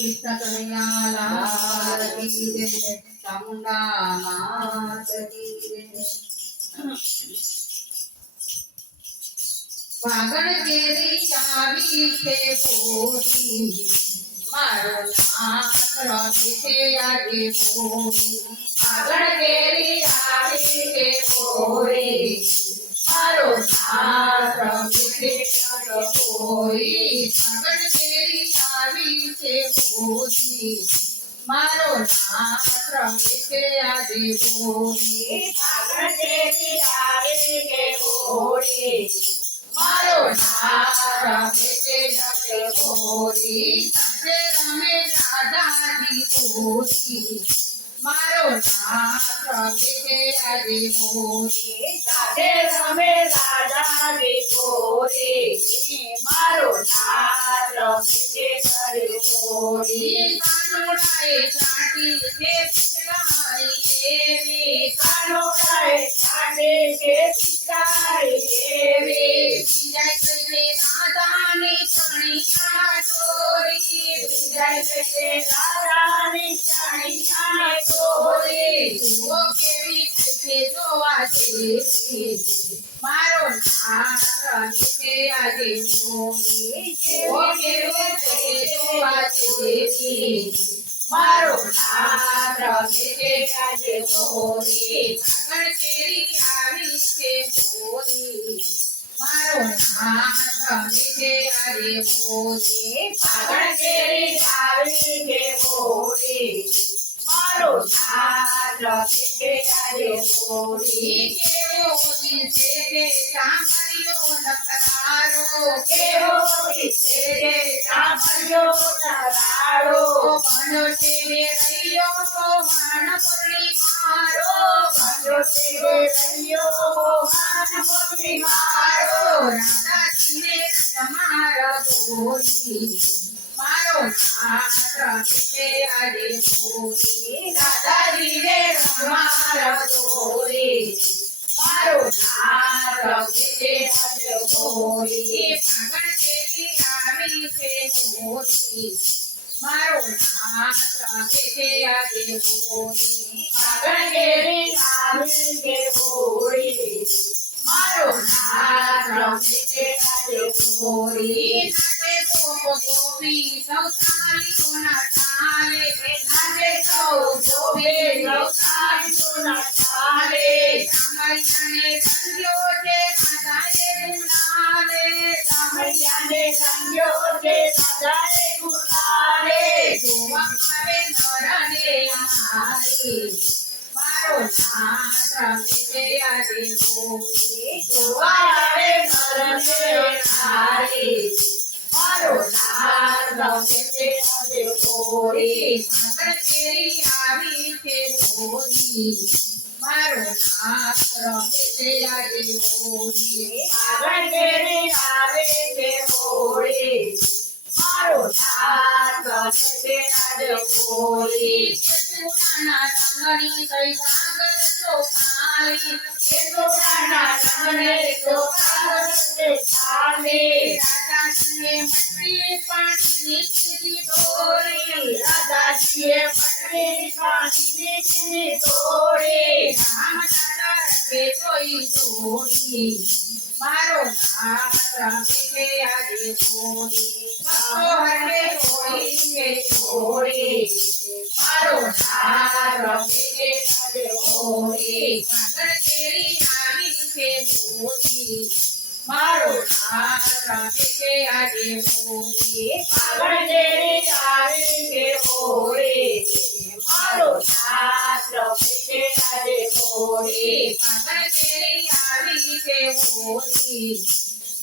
कृष्ण कन्हैया लाल की जय। चामुंडा मात की जय। फागण केरी चावी के बोली मारो नाथ रवि के आगे बोली। फागण केरी चावी के बोली मारो नाथ रवि के आगे बोली। फागण केरी चावी के बोली मारो नाथ रवि के आगे बोली। फागण केरी चावी के बोली मारो नाथ रवि के आगे बोली। संगे रमे राधा जी बोली मारो नाथ रवि के आगे बोली। संगे रमे राधा जी बोली मारो नाथ रवि के आगे बोली। कानोड़ाए काटी के पिचकारी एवी कानोड़ाए काटी के पिचकारी एवी विजय के राधानी चणिया चोरी विजय के राधानी चणिया चोरी वो केवी के जोवा देवी मारो नाथ रवि के आगे बोली। वो केवी के जोवा देवी मारो नाथ रवि के आगे बोली। फागण केरी आवी के बोली मारो नाथ रवि के आगे बोली। फागण केरी आवी के बोली मारो नाथ रवि के आगे बोली। केवो दिसे के चामरियो नकरारो केवो दिसे के चामरियो नकरारो बनो तेरे रहियो मोहन मुरली मारो बनो तेरे रहियो मोहन मुरली मारो। राधा जी ने तुम्हारा बोली मारो नाथ रवि के आगे बोली। राधा जी ने तुम्हारा बोली मारो नाथ रवि के आगे बोली। फागण केरी आवी के बोली मारो नाथ रवि के आगे बोली। फागण केरी आवी के बोली मारो नाथ रवि के आगे बोली। नाचे तो गोपी सौतालियो नाचाले नाचे तो गोपी सौतालियो नाचाले। रामैया ने संजो के राजाए गुलाले रामैया ने संजो के राजाए गुलाले। जोवा आवे नर ने नारी मारो नाथ रवि के आगे बोली। जोवा आवे नर ने नारी मारो नाथ रवि के आगे बोली। फागण केरी आवी के बोली मारो नाथ रवि के आगे बोली। फागण केरी आवी के बोली मारो नाथ रवि के आगे बोली। केतुराना रंगनी कई सागर तो काली केतुराना रंगने तो सागर से काली। राधा जी ने मटकी पानी की डोरी राधा जी ने मटकी पानी की डोरी। राम दादा के कोई जोड़ी मारो नाथ रवि के आगे बोली। हरे कोई के जोड़ी मारो नाथ रवि के आगे बोली। फागण केरी आवी के बोली मारो नाथ रवि के आगे बोली। फागण केरी आवी के बोली मारो नाथ रवि के आगे बोली। फागण केरी आवी के बोली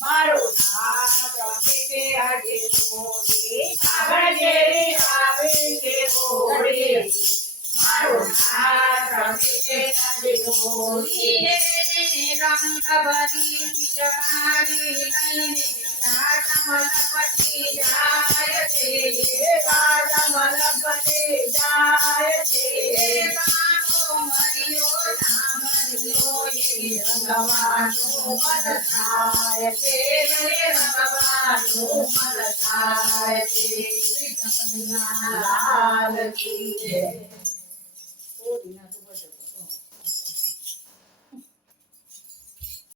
मारो नाथ रवि के आगे बोली। फागण केरी आवी के बोली मारो नाथ रवि के आगे बोली। रंग बली पिचकारी लैने राजमलपति जायते राजमलपति जायते। कानो मरियो ना मरियो ये रंगवानो मन थायते रे रंगवानो मन थायते। कृष्ण कन्हैया લાલ કી જય.